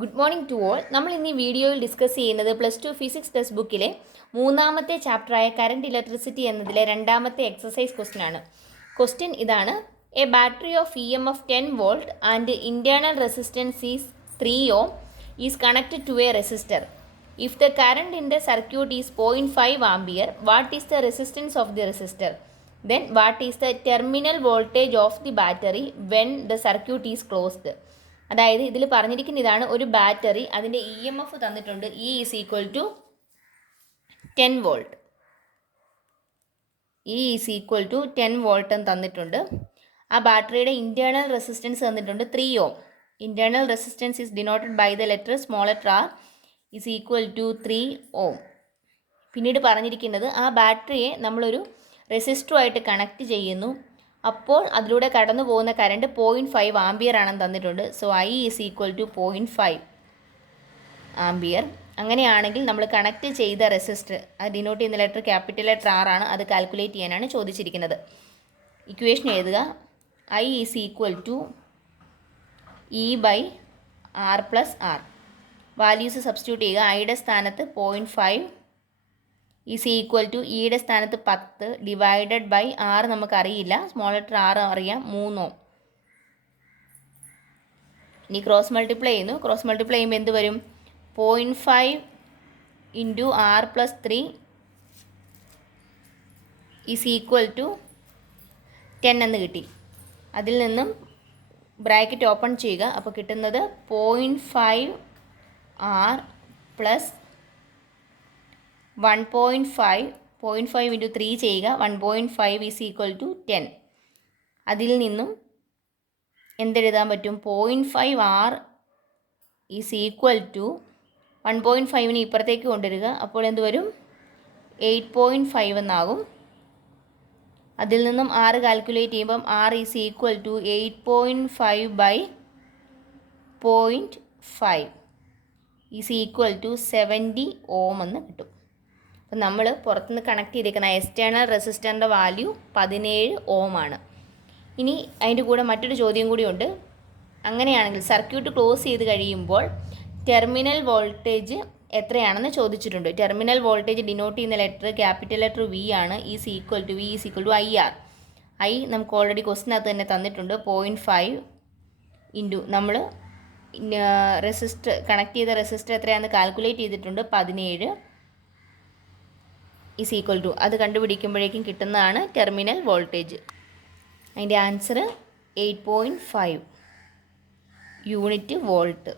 Good morning to all. നമ്മൾ ഇന്ന് ഈ വീഡിയോയിൽ ഡിസ്കസ് ചെയ്യുന്നത് +2 ഫിസിക്സ് ടെക്സ്റ്റ് ബുക്കിലെ മൂന്നാമത്തെ ചാപ്റ്ററായ കറണ്ട് ഇലക്ട്രിസിറ്റി എന്നതിലെ രണ്ടാമത്തെ എക്സസൈസ് ക്വസ്റ്റ്യൻ ആണ്. ക്വസ്റ്റ്യൻ ഇതാണ്: a battery of EMF 10 volt and internal resistance is 3 ohm is connected to a resistor. If the current in the circuit is 0.5 ampere, what is the resistance of the resistor? Then what is the terminal voltage of the battery when the circuit is closed? അതായത് ഇതിൽ പറഞ്ഞിരിക്കുന്ന ഇതാണ്: ഒരു battery, അതിൻ്റെ EMF തന്നിട്ടുണ്ട്, E is equal to 10 volt. E is equal to 10 volt എന്ന് തന്നിട്ടുണ്ട്. ആ ബാറ്ററിയുടെ ഇൻറ്റേർണൽ റെസിസ്റ്റൻസ് തന്നിട്ടുണ്ട് 3 ohm. Internal resistance is denoted by the letter small letter r is equal to 3 ohm. പിന്നീട് പറഞ്ഞിരിക്കുന്നത് ആ ബാറ്ററിയെ നമ്മളൊരു റെസിസ്റ്ററുമായിട്ട് കണക്ട് ചെയ്യുന്നു. അപ്പോൾ അതിലൂടെ കടന്നു പോകുന്ന കറണ്ട് 0.5 ആംബിയർ ആണെന്ന് തന്നിട്ടുണ്ട്. So I is equal to 0.5 ampere. അങ്ങനെയാണെങ്കിൽ നമ്മൾ കണക്ട് ചെയ്ത റെസിസ്റ്റർ, അത് ഡിനോട്ട് ചെയ്യുന്ന ലെറ്റർ ക്യാപിറ്റൽ ലെറ്റർ R ആണ്, അത് കാൽക്കുലേറ്റ് ചെയ്യാനാണ് ചോദിച്ചിരിക്കുന്നത്. ഇക്വേഷൻ എഴുതുക: I ഈസ് ഈക്വൽ ടു E/R+R. വാല്യൂസ് സബ്സ്റ്റിറ്റ്യൂട്ട് ചെയ്യുക. ഐയുടെ സ്ഥാനത്ത് 0.5 ഈസ് ഈക്വൽ ടു ഇയുടെ സ്ഥാനത്ത് 10 ഡിവൈഡഡ് ബൈ R നമുക്കറിയില്ല, സ്മോൾ ലെറ്റർ R അറിയാം, 3 ohm. ഇനി ക്രോസ് മൾട്ടിപ്ലൈ ചെയ്യുന്നു. ക്രോസ് മൾട്ടിപ്ലൈ ചെയ്യുമ്പോൾ എന്ത് വരും? 0.5 into R+3 is equal to 10 എന്ന് കിട്ടി. അതിൽ നിന്നും ബ്രാക്കറ്റ് ഓപ്പൺ ചെയ്യുക. അപ്പോൾ കിട്ടുന്നത് 0.5 R പ്ലസ് 1.5 0.5 ഇൻറ്റു 3 ചെയ്യുക. 1.5 ഈസ് ഈക്വൽ ടു 10. അതിൽ നിന്നും എന്തെഴുതാൻ പറ്റും? 0.5 R ഈസ് ഈക്വൽ ടു 1.5നെ ഇപ്പുറത്തേക്ക് കൊണ്ടുവരിക. അപ്പോൾ എന്ത് വരും? 8.5 എന്നാകും. അതിൽ നിന്നും R കാൽക്കുലേറ്റ് ചെയ്യുമ്പം R is equal to 8.5 by 0.5 is equal to 70 ohm എന്ന് കിട്ടും. അപ്പം നമ്മൾ പുറത്തുനിന്ന് കണക്ട് ചെയ്തിരിക്കുന്ന എക്സ്റ്റേണൽ റെസിസ്റ്ററിൻ്റെ വാല്യൂ 17 ohm ആണ്. ഇനി അതിൻ്റെ കൂടെ മറ്റൊരു ചോദ്യം കൂടിയുണ്ട്. അങ്ങനെയാണെങ്കിൽ സർക്യൂട്ട് ക്ലോസ് ചെയ്ത് കഴിയുമ്പോൾ ടെർമിനൽ വോൾട്ടേജ് എത്രയാണെന്ന് ചോദിച്ചിട്ടുണ്ട്. ടെർമിനൽ വോൾട്ടേജ് ഡിനോട്ട് ചെയ്യുന്ന ലെറ്റർ ക്യാപിറ്റൽ ലെറ്റർ V ആണ്. Is equal to V is equal to IR. I നമുക്ക് ഓൾറെഡി ക്വസ്റ്റിനകത്ത് തന്നെ തന്നിട്ടുണ്ട്. 0.5 ഇൻറ്റു നമ്മൾ റെസിസ്റ്റർ കണക്ട് ചെയ്ത റെസിസ്റ്റർ എത്രയാണെന്ന് കാൽക്കുലേറ്റ് ചെയ്തിട്ടുണ്ട്, 17 ഈസ് ഈക്വൽ ടു, അത് കണ്ടുപിടിക്കുമ്പോഴേക്കും കിട്ടുന്നതാണ് ടെർമിനൽ വോൾട്ടേജ്. അതിൻ്റെ ആൻസർ 8.5 യൂണിറ്റ് വോൾട്ട്.